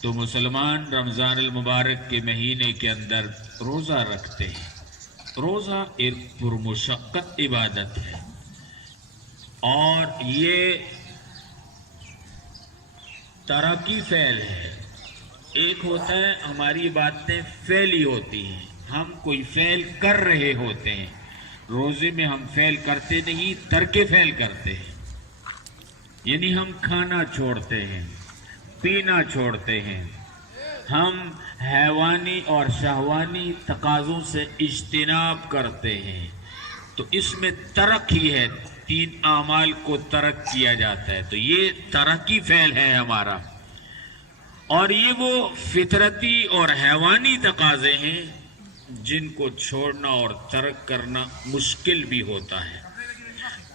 تو مسلمان رمضان المبارک کے مہینے کے اندر روزہ رکھتے ہیں۔ روزہ ایک پرمشقت عبادت ہے، اور یہ طرح کی فعل ہے۔ ایک ہوتا ہے ہماری باتیں فعلی ہوتی ہیں، ہم کوئی فعل کر رہے ہوتے ہیں۔ روزے میں ہم فعل کرتے نہیں، ترک فعل کرتے ہیں، یعنی ہم کھانا چھوڑتے ہیں، پینا چھوڑتے ہیں، ہم حیوانی اور شہوانی تقاضوں سے اجتناب کرتے ہیں۔ تو اس میں ترک ہی ہے، 3 اعمال کو ترک کیا جاتا ہے، تو یہ ترکی فعل ہے ہمارا، اور یہ وہ فطرتی اور حیوانی تقاضے ہیں جن کو چھوڑنا اور ترک کرنا مشکل بھی ہوتا ہے۔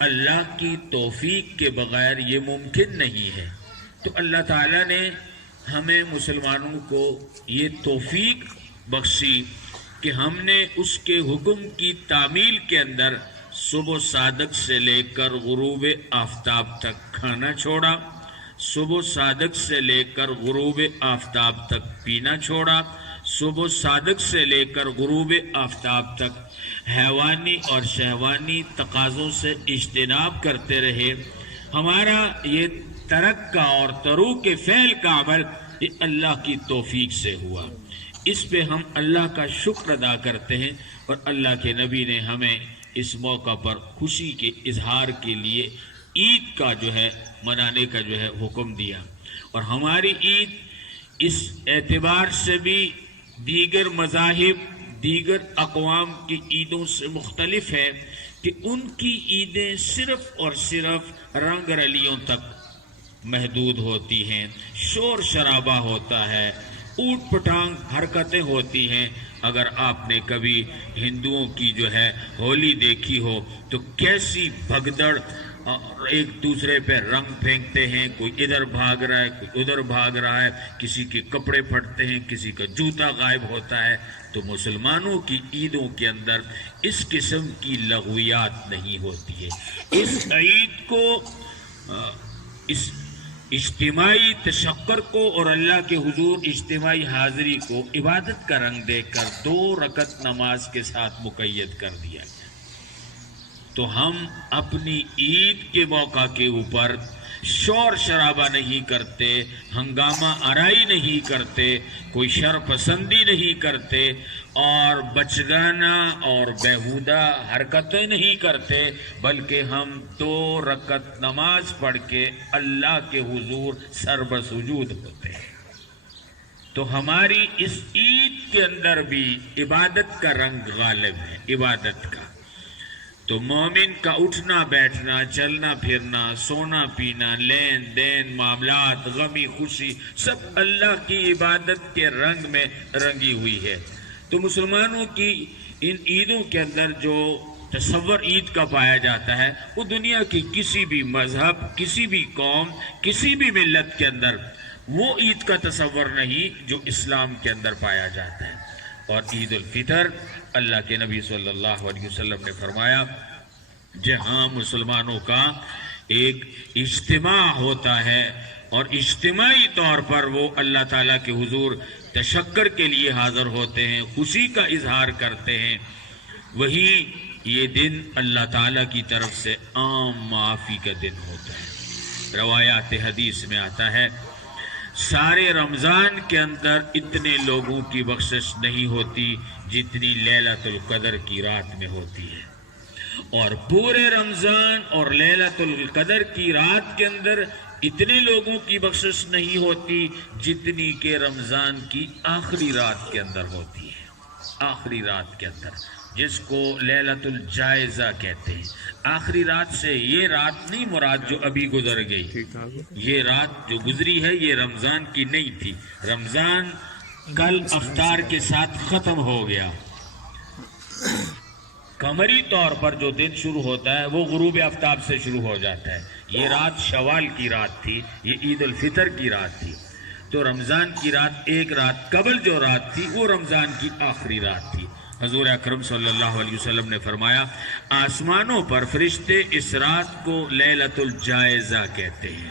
اللہ کی توفیق کے بغیر یہ ممکن نہیں ہے۔ تو اللہ تعالیٰ نے ہمیں مسلمانوں کو یہ توفیق بخشی کہ ہم نے اس کے حکم کی تعمیل کے اندر صبح صادق سے لے کر غروب آفتاب تک کھانا چھوڑا، صبح صادق سے لے کر غروب آفتاب تک پینا چھوڑا، صبح صادق سے لے کر غروب آفتاب تک حیوانی اور شہوانی تقاضوں سے اجتناب کرتے رہے۔ ہمارا یہ ترک کا اور تروک فعل کا عمل یہ اللہ کی توفیق سے ہوا۔ اس پہ ہم اللہ کا شکر ادا کرتے ہیں، اور اللہ کے نبی نے ہمیں اس موقع پر خوشی کے اظہار کے لیے عید کا جو ہے منانے کا جو ہے حکم دیا۔ اور ہماری عید اس اعتبار سے بھی دیگر مذاہب، دیگر اقوام کی عیدوں سے مختلف ہے کہ ان کی عیدیں صرف اور صرف رنگ رلیوں تک محدود ہوتی ہیں، شور شرابہ ہوتا ہے، اوٹ پٹانگ حرکتیں ہوتی ہیں۔ اگر آپ نے کبھی ہندوؤں کی جو ہے ہولی دیکھی ہو تو کیسی بھگدڑ، ایک دوسرے پہ رنگ پھینکتے ہیں، کوئی ادھر بھاگ رہا ہے، کوئی ادھر بھاگ رہا ہے، کسی کے کپڑے پھٹتے ہیں، کسی کا جوتا غائب ہوتا ہے۔ تو مسلمانوں کی عیدوں کے اندر اس قسم کی لغویات نہیں ہوتی ہے۔ اس عید کو، اس اجتماعی تشکر کو اور اللہ کے حضور اجتماعی حاضری کو عبادت کا رنگ دے کر 2 رکعت نماز کے ساتھ مقید کر دیا گیا۔ تو ہم اپنی عید کے موقع کے اوپر شور شرابہ نہیں کرتے، ہنگامہ آرائی نہیں کرتے، کوئی شر پسندی نہیں کرتے، اور بچگانہ اور بیہودہ حرکتیں نہیں کرتے، بلکہ ہم 2 رکعت نماز پڑھ کے اللہ کے حضور سر بسجود ہوتے ہیں۔ تو ہماری اس عید کے اندر بھی عبادت کا رنگ غالب ہے، عبادت کا۔ تو مومن کا اٹھنا بیٹھنا، چلنا پھرنا، سونا پینا، لین دین، معاملات، غمی خوشی، سب اللہ کی عبادت کے رنگ میں رنگی ہوئی ہے۔ تو مسلمانوں کی ان عیدوں کے اندر جو تصور عید کا پایا جاتا ہے وہ دنیا کی کسی بھی مذہب، کسی بھی قوم، کسی بھی ملت کے اندر وہ عید کا تصور نہیں جو اسلام کے اندر پایا جاتا ہے۔ اور عید الفطر، اللہ کے نبی صلی اللہ علیہ وسلم نے فرمایا جہاں مسلمانوں کا ایک اجتماع ہوتا ہے اور اجتماعی طور پر وہ اللہ تعالیٰ کے حضور تشکر کے لیے حاضر ہوتے ہیں، خوشی کا اظہار کرتے ہیں، وہی یہ دن اللہ تعالیٰ کی طرف سے عام معافی کا دن ہوتا ہے۔ روایات حدیث میں آتا ہے سارے رمضان کے اندر اتنے لوگوں کی بخشش نہیں ہوتی جتنی لیلۃ القدر کی رات میں ہوتی ہے، اور پورے رمضان اور لیلۃ القدر کی رات کے اندر اتنے لوگوں کی بخشش نہیں ہوتی جتنی کہ رمضان کی آخری رات کے اندر ہوتی ہے۔ آخری رات کے اندر، جس کو لیلۃ الجائزہ کہتے ہیں۔ آخری رات سے یہ رات نہیں مراد جو ابھی گزر گئی، یہ رات جو گزری ہے یہ رمضان کی نہیں تھی۔ رمضان کل افطار کے ساتھ ختم ہو گیا۔ قمری طور پر جو دن شروع ہوتا ہے وہ غروب آفتاب سے شروع ہو جاتا ہے۔ یہ رات شوال کی رات تھی، یہ عید الفطر کی رات تھی۔ تو رمضان کی رات، ایک رات قبل جو رات تھی وہ رمضان کی آخری رات تھی۔ حضور اکرم صلی اللہ علیہ وسلم نے فرمایا آسمانوں پر فرشتے اس رات کو لیلۃ الجائزہ کہتے ہیں،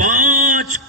5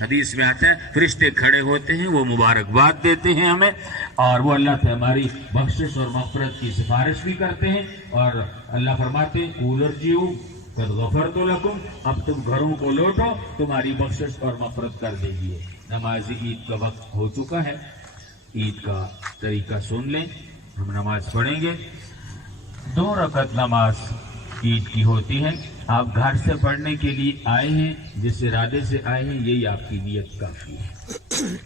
حدیث میں آتا ہے فرشتے کھڑے ہوتے ہیں, وہ مبارکباد دیتے ہیں ہمیں, اور وہ اللہ سے ہماری بخشش اور مغفرت کی سفارش بھی کرتے ہیں, اور اللہ فرماتے ہیں کولر جیو قد غفرت لکم, اب تم گھروں کو لوٹو, تمہاری بخشش اور مغفرت کر دے گی. نماز عید کا وقت ہو چکا ہے, عید کا طریقہ سن لیں. ہم نماز پڑھیں گے. 2 رکعت نماز عید کی ہوتی ہے. آپ گھر سے پڑھنے کے لیے آئے ہیں, جس ارادے سے آئے ہیں یہی آپ کی نیت کافی ہے.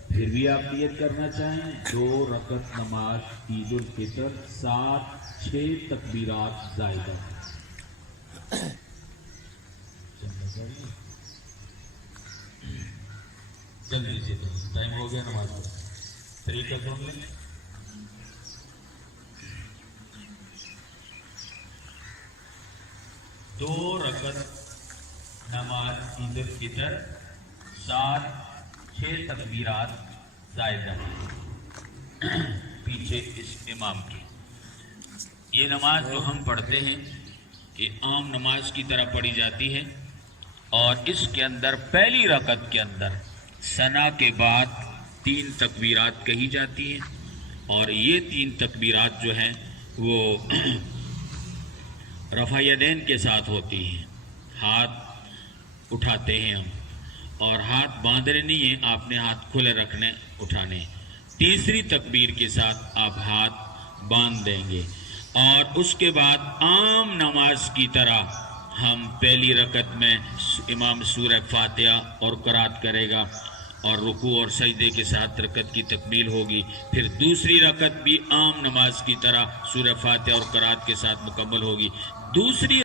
پھر بھی آپ نیت کرنا چاہیں 2 رکعت نماز عید الفطر 7-6 تکبیرات زائدہ. جلدی سے ٹائم ہو گیا نماز کا. طریقہ سن لیں. دو رکعت نماز عید الفطر 7-6 تکبیرات زائدہ پیچھے اس امام کی. یہ نماز جو ہم پڑھتے ہیں یہ عام نماز کی طرح پڑھی جاتی ہے, اور اس کے اندر پہلی رکعت کے اندر ثنا کے بعد 3 تکبیرات کہی جاتی ہیں, اور یہ 3 تکبیرات جو ہیں وہ رفع یدین کے ساتھ ہوتی ہیں. ہاتھ اٹھاتے ہیں ہم, اور ہاتھ باندھنے نہیں ہیں, آپ نے ہاتھ کھلے رکھنے اٹھانے. تیسری تکبیر کے ساتھ آپ ہاتھ باندھ دیں گے, اور اس کے بعد عام نماز کی طرح ہم پہلی رکعت میں امام سورہ فاتحہ اور قرات کرے گا, اور رکوع اور سجدے کے ساتھ رکعت کی تکمیل ہوگی. پھر دوسری رکعت بھی عام نماز کی طرح سورہ فاتحہ اور قرات کے ساتھ مکمل ہوگی. دوسری